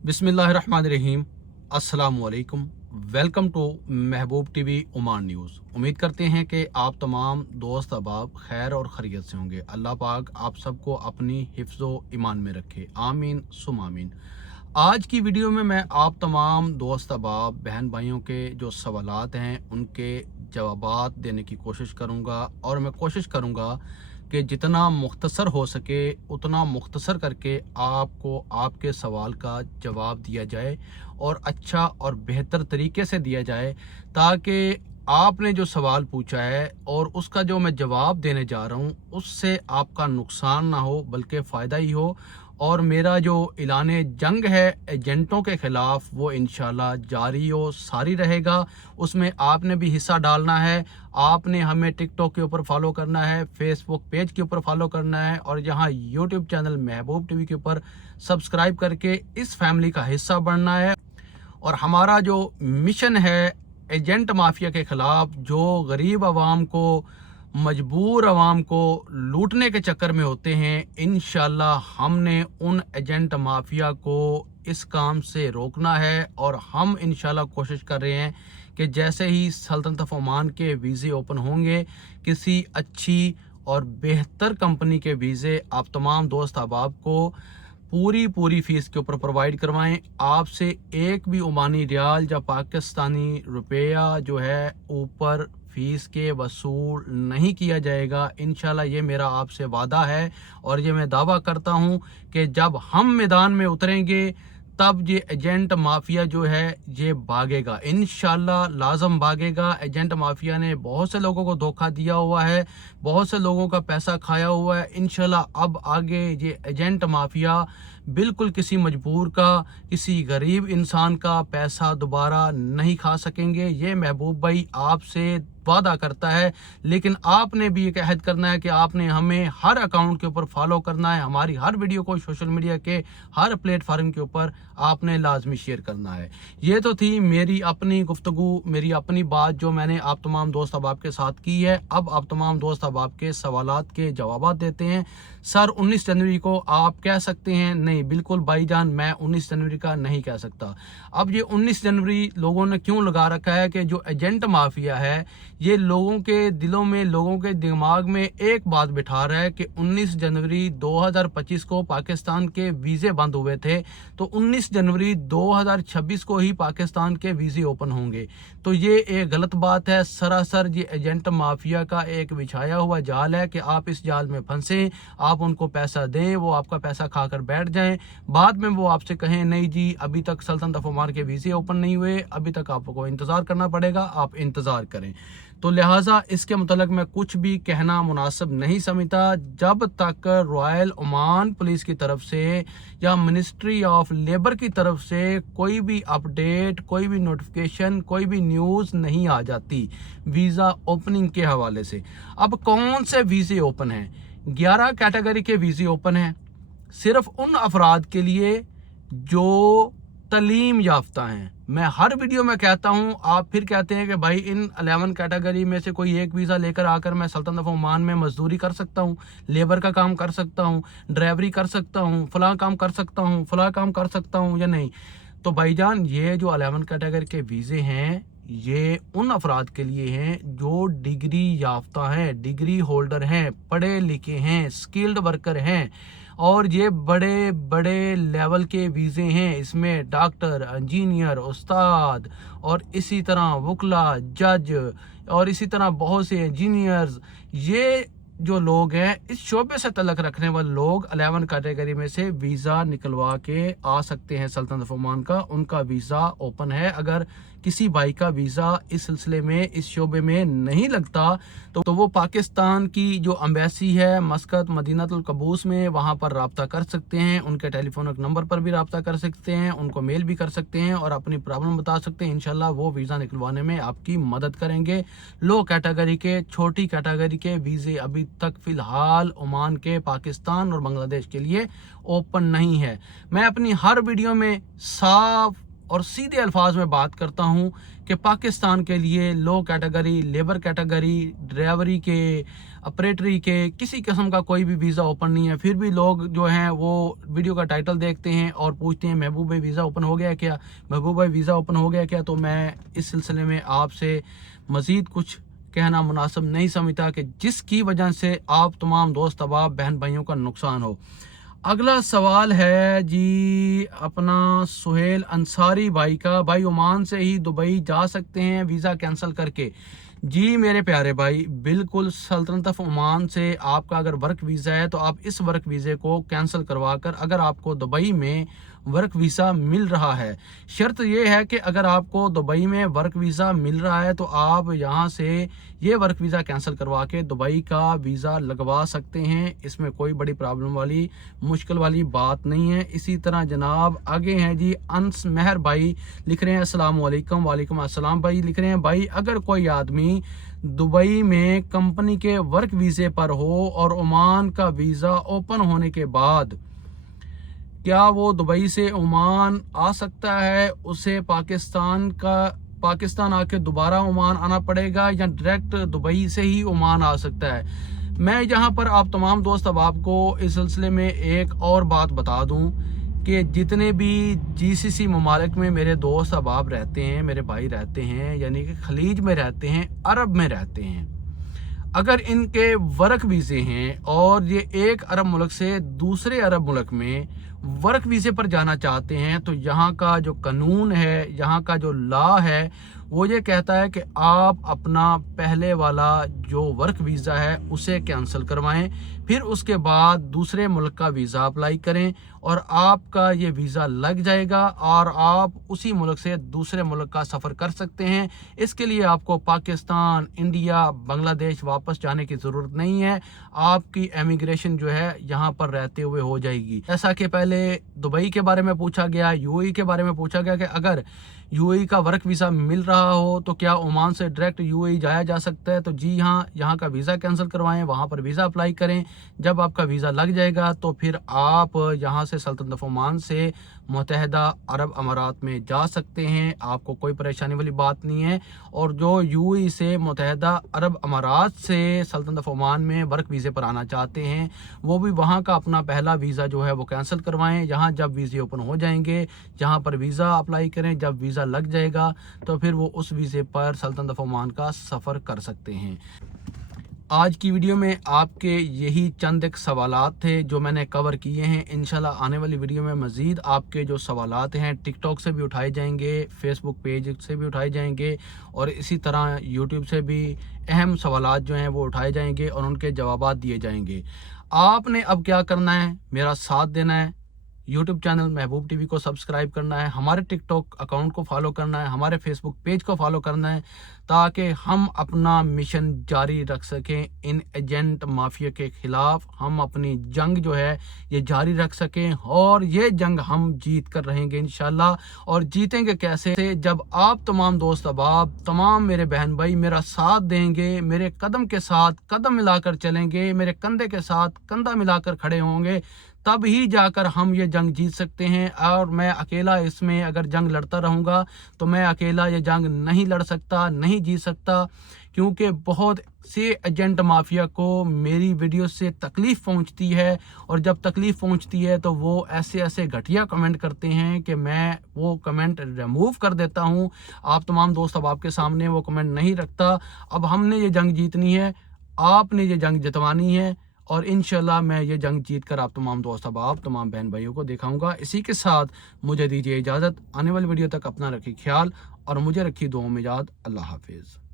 बिस्मिल्लाहिर्रहमानिर्रहीम। अस्सलाम वालेकुम। Welcome to Mehboob TV Oman news. उम्मीद करते हैं कि आप तमाम दोस्त अहबाब खैर और खैरियत से होंगे। अल्लाह पाक आप सबको अपनी हिफ्ज़ो ईमान में रखे, आमीन सुम आमीन। आज की वीडियो में मैं आप तमाम दोस्त अहबाब बहन भाइयों के जो सवालात हैं उनके जवाबात देने की कोशिश करूँगा, और मैं कोशिश करूँगा कि जितना मुख्तसर हो सके उतना मुख्तसर करके आपको आपके सवाल का जवाब दिया जाए, और अच्छा और बेहतर तरीके से दिया जाए, ताकि आपने जो सवाल पूछा है और उसका जो मैं जवाब देने जा रहा हूँ उससे आपका नुकसान ना हो बल्कि फ़ायदा ही हो। और मेरा जो ऐलाने जंग है एजेंटों के ख़िलाफ़ वो इंशाल्लाह जारी और सारी रहेगा। उसमें आपने भी हिस्सा डालना है। आपने हमें टिकटॉक के ऊपर फॉलो करना है, फेसबुक पेज के ऊपर फॉलो करना है, और यहाँ यूट्यूब चैनल महबूब टीवी के ऊपर सब्सक्राइब करके इस फैमिली का हिस्सा बनना है। और हमारा जो मिशन है एजेंट माफिया के ख़िलाफ़, जो गरीब आवाम को, मजबूर आवाम को लूटने के चक्कर में होते हैं, इंशाल्लाह हमने उन एजेंट माफिया को इस काम से रोकना है। और हम इंशाल्लाह कोशिश कर रहे हैं कि जैसे ही सल्तनत ऑफ ओमान के वीज़े ओपन होंगे, किसी अच्छी और बेहतर कंपनी के वीज़े आप तमाम दोस्त अहबाब को पूरी फ़ीस के ऊपर प्रोवाइड करवाएं। आपसे एक भी ओमानी रियाल या पाकिस्तानी रुपया जो है ऊपर फ़ीस के वसूल नहीं किया जाएगा। इंशाल्लाह ये मेरा आपसे वादा है, और ये मैं दावा करता हूँ कि जब हम मैदान में उतरेंगे तब ये एजेंट माफिया जो है ये भागेगा, इंशाल्लाह लाजम भागेगा। एजेंट माफिया ने बहुत से लोगों को धोखा दिया हुआ है, बहुत से लोगों का पैसा खाया हुआ है। इंशाल्लाह अब आगे ये एजेंट माफिया बिल्कुल किसी मजबूर का, किसी गरीब इंसान का पैसा दोबारा नहीं खा सकेंगे। ये महबूब भाई आपसे वादा करता है, लेकिन आपने भी एक अहद करना है कि आपने हमें हर अकाउंट के ऊपर फॉलो करना है, हमारी हर वीडियो को सोशल मीडिया के हर प्लेटफार्म के ऊपर आपने लाजमी शेयर करना है। ये तो थी मेरी अपनी गुफ्तगू, मेरी अपनी बात जो मैंने आप तमाम दोस्त अहबाब के साथ की है। अब आप तमाम दोस्त अहबाब के सवालात के जवाब देते हैं। सर 19 जनवरी को आप कह सकते हैं? नहीं, बिल्कुल भाईजान, मैं 19 जनवरी का नहीं कह सकता। अब ये 19 जनवरी लोगों ने क्यों लगा रखा है कि जो एजेंट माफिया है ये लोगों के दिलों में, लोगों के दिमाग में एक बात बिठा रहा है कि 19 जनवरी 2025 को पाकिस्तान के वीज़े बंद हुए थे, तो 19 जनवरी 2026 को ही पाकिस्तान के वीज़े ओपन होंगे। तो ये एक गलत बात है। सरासर ये एजेंट माफिया का एक बिछाया हुआ जाल है कि आप इस जाल में फंसे, आप उनको पैसा दें, वो आपका पैसा खाकर बैठ जाएं, बाद में वो आपसे कहें नहीं जी अभी तक सल्तनत ऑफ ओमान के वीज़े ओपन नहीं हुए, अभी तक आपको इंतज़ार करना पड़ेगा, आप इंतज़ार करें। तो लिहाजा इसके मुतल्लिक़ मैं कुछ भी कहना मुनासिब नहीं समझता जब तक रॉयल ओमान पुलिस की तरफ से या मिनिस्ट्री ऑफ लेबर की तरफ से कोई भी अपडेट, कोई भी नोटिफिकेशन, कोई भी न्यूज़ नहीं आ जाती वीज़ा ओपनिंग के हवाले से। अब कौन से वीज़े ओपन हैं? 11 कैटेगरी के वीज़े ओपन हैं, सिर्फ उन अफराद के लिए जो तालीम याफ्ता हैं। मैं हर वीडियो में कहता हूं, आप फिर कहते हैं कि भाई इन 11 कैटेगरी में से कोई एक वीज़ा लेकर आकर मैं सल्तनत ऑफ ओमान में मजदूरी कर सकता हूं, लेबर का काम कर सकता हूं, ड्राइवरी कर सकता हूं, फलां काम कर सकता हूं, फलां काम कर सकता हूं या नहीं? तो भाईजान ये जो 11 कैटेगरी के वीज़े हैं ये उन अफराद के लिए हैं जो डिग्री याफ्ता हैं, डिग्री होल्डर हैं, पढ़े लिखे हैं, स्किल्ड वर्कर हैं, और ये बड़े बड़े लेवल के वीज़े हैं। इसमें डॉक्टर, इंजीनियर, उस्ताद, और इसी तरह वकला, जज, और इसी तरह बहुत से इंजीनियर्स, ये जो लोग हैं इस शोबे से तल्लक रखने वाले लोग 11 कैटेगरी में से वीज़ा निकलवा के आ सकते हैं सल्तनत ऑफ ओमान का। उनका वीज़ा ओपन है। अगर किसी भाई का वीज़ा इस सिलसिले में, इस शोबे में नहीं लगता तो वो पाकिस्तान की जो एम्बेसी है मस्कत मदीनातुल कबूस में, वहाँ पर रब्ता कर सकते हैं। उनके टेलीफोनिक नंबर पर भी रब्ता कर सकते हैं, उनको मेल भी कर सकते हैं और अपनी प्रॉब्लम बता सकते हैं। इंशाल्लाह वो वीज़ा निकलवाने में आपकी मदद करेंगे। लो कैटेगरी के, छोटी कैटेगरी के वीज़े अभी तक फ़िलहाल ओमान के, पाकिस्तान और बांग्लादेश के लिए ओपन नहीं है। मैं अपनी हर वीडियो में साफ और सीधे अल्फाज में बात करता हूँ कि पाकिस्तान के लिए लो कैटेगरी, लेबर कैटेगरी, ड्राइवरी के, ऑपरेटरी के किसी किस्म का कोई भी वीज़ा ओपन नहीं है। फिर भी लोग जो हैं वो वीडियो का टाइटल देखते हैं और पूछते हैं महबूब भाई वीज़ा ओपन हो गया क्या, महबूब भाई वीज़ा ओपन हो गया क्या। तो मैं इस सिलसिले में आपसे मज़ीद कुछ कहना मुनासिब नहीं समझता कि जिसकी वजह से आप तमाम दोस्त अहबाब बहन भाइयों का नुकसान हो। अगला सवाल है जी अपना सुहेल अंसारी भाई का, भाई ओमान से ही दुबई जा सकते हैं वीज़ा कैंसिल करके। जी मेरे प्यारे भाई, बिल्कुल सल्तनत ऑफ ओमान से आपका अगर वर्क वीज़ा है तो आप इस वर्क वीज़े को कैंसिल करवा कर अगर आपको दुबई में वर्क वीज़ा मिल रहा है, शर्त यह है कि अगर आपको दुबई में वर्क वीज़ा मिल रहा है तो आप यहाँ से ये वर्क वीज़ा कैंसिल करवा के दुबई का वीज़ा लगवा सकते हैं। इसमें कोई बड़ी प्रॉब्लम वाली मुश्किल वाली बात नहीं है। इसी तरह जनाब आगे हैं जी अंस मेहर भाई, लिख रहे हैं अस्सलाम वालेकुम। वालेकुम अस्सलाम भाई, लिख रहे हैं भाई अगर कोई आदमी दुबई में कंपनी के वर्क वीज़े पर हो और ओमान का वीज़ा ओपन होने के बाद क्या वो दुबई से ओमान आ सकता है, उसे पाकिस्तान आके दोबारा ओमान आना पड़ेगा या डायरेक्ट दुबई से ही ओमान आ सकता है। मैं यहाँ पर आप तमाम दोस्त अब आपको इस सिलसिले में एक और बात बता दूँ कि जितने भी जीसीसी ममालिक में मेरे दोस्त अहबाब रहते हैं, मेरे भाई रहते हैं, यानी कि खलीज में रहते हैं, अरब में रहते हैं, अगर इनके वर्क वीज़े हैं और ये एक अरब मुल्क से दूसरे अरब मुल्क में वर्क वीज़े पर जाना चाहते हैं तो यहाँ का जो कानून है, यहाँ का जो लॉ है वो ये कहता है कि आप अपना पहले वाला जो वर्क वीज़ा है उसे कैंसिल करवाएं, फिर उसके बाद दूसरे मुल्क का वीज़ा अप्लाई करें और आपका ये वीज़ा लग जाएगा और आप उसी मुल्क से दूसरे मुल्क का सफ़र कर सकते हैं। इसके लिए आपको पाकिस्तान, इंडिया, बांग्लादेश वापस जाने की ज़रूरत नहीं है। आपकी एमिग्रेशन जो है यहाँ पर रहते हुए हो जाएगी। जैसा कि पहले दुबई के बारे में पूछा गया, यूएई के बारे में पूछा गया कि अगर यूएई का वर्क वीज़ा मिल रहा हो तो क्या ओमान से डायरेक्ट यूएई जाया जा सकता है। तो जी हाँ, यहाँ का वीज़ा कैंसिल करवाएं, वहाँ पर वीज़ा अप्लाई करें। जब आपका वीज़ा लग जाएगा तो फिर आप यहाँ से सल्तनत ऑफ ओमान से मुत्तहिदा अरब अमारात में जा सकते हैं, आपको कोई परेशानी वाली बात नहीं है। और जो यूएई से मुत्तहिदा अरब अमारात से सल्तनत ऑफ ओमान में वर्क वीज़े पर आना चाहते हैं वो भी वहाँ का अपना पहला वीज़ा जो है वो कैंसिल करवाएं। यहाँ जब वीज़े ओपन हो जाएंगे जहाँ पर वीज़ा अप्लाई करें, जब वीज़ा लग जाएगा तो फिर वो उस वीज़े पर सल्तनत ऑफ ओमान का सफ़र कर सकते हैं। आज की वीडियो में आपके यही चंद एक सवालात थे जो मैंने कवर किए हैं। इंशाल्लाह आने वाली वीडियो में मज़ीद आपके जो सवालात हैं टिकटॉक से भी उठाए जाएंगे, फेसबुक पेज से भी उठाए जाएंगे और इसी तरह यूट्यूब से भी अहम सवालात जो हैं वो उठाए जाएंगे और उनके जवाबात दिए जाएंगे। आपने अब क्या करना है, मेरा साथ देना है, यूट्यूब चैनल महबूब टीवी को सब्सक्राइब करना है, हमारे टिकटॉक अकाउंट को फॉलो करना है, हमारे फेसबुक पेज को फॉलो करना है ताकि हम अपना मिशन जारी रख सकें। इन एजेंट माफिया के खिलाफ हम अपनी जंग जो है ये जारी रख सकें और ये जंग हम जीत कर रहेंगे इंशाल्लाह। और जीतेंगे कैसे, जब आप तमाम दोस्त अहबाब, तमाम मेरे बहन भाई मेरा साथ देंगे, मेरे कदम के साथ कदम मिलाकर चलेंगे, मेरे कंधे के साथ कंधा मिलाकर खड़े होंगे, तब ही जाकर हम ये जंग जीत सकते हैं। और मैं अकेला इसमें अगर जंग लड़ता रहूँगा तो मैं अकेला ये जंग नहीं लड़ सकता, नहीं जीत सकता, क्योंकि बहुत से एजेंट माफिया को मेरी वीडियो से तकलीफ़ पहुंचती है और जब तकलीफ़ पहुंचती है तो वो ऐसे ऐसे घटिया कमेंट करते हैं कि मैं वो कमेंट रिमूव कर देता हूं। आप तमाम दोस्त अब आपके सामने वो कमेंट नहीं रखता। अब हमने ये जंग जीतनी है, आपने ये जंग जितवानी है और इंशाल्लाह मैं ये जंग जीत कर आप तमाम दोस्त अहबाब, तमाम बहन भाइयों को दिखाऊंगा। इसी के साथ मुझे दीजिए इजाज़त। आने वाली वीडियो तक अपना रखिए ख्याल और मुझे रखिए दुआओं में याद। अल्लाह हाफिज़।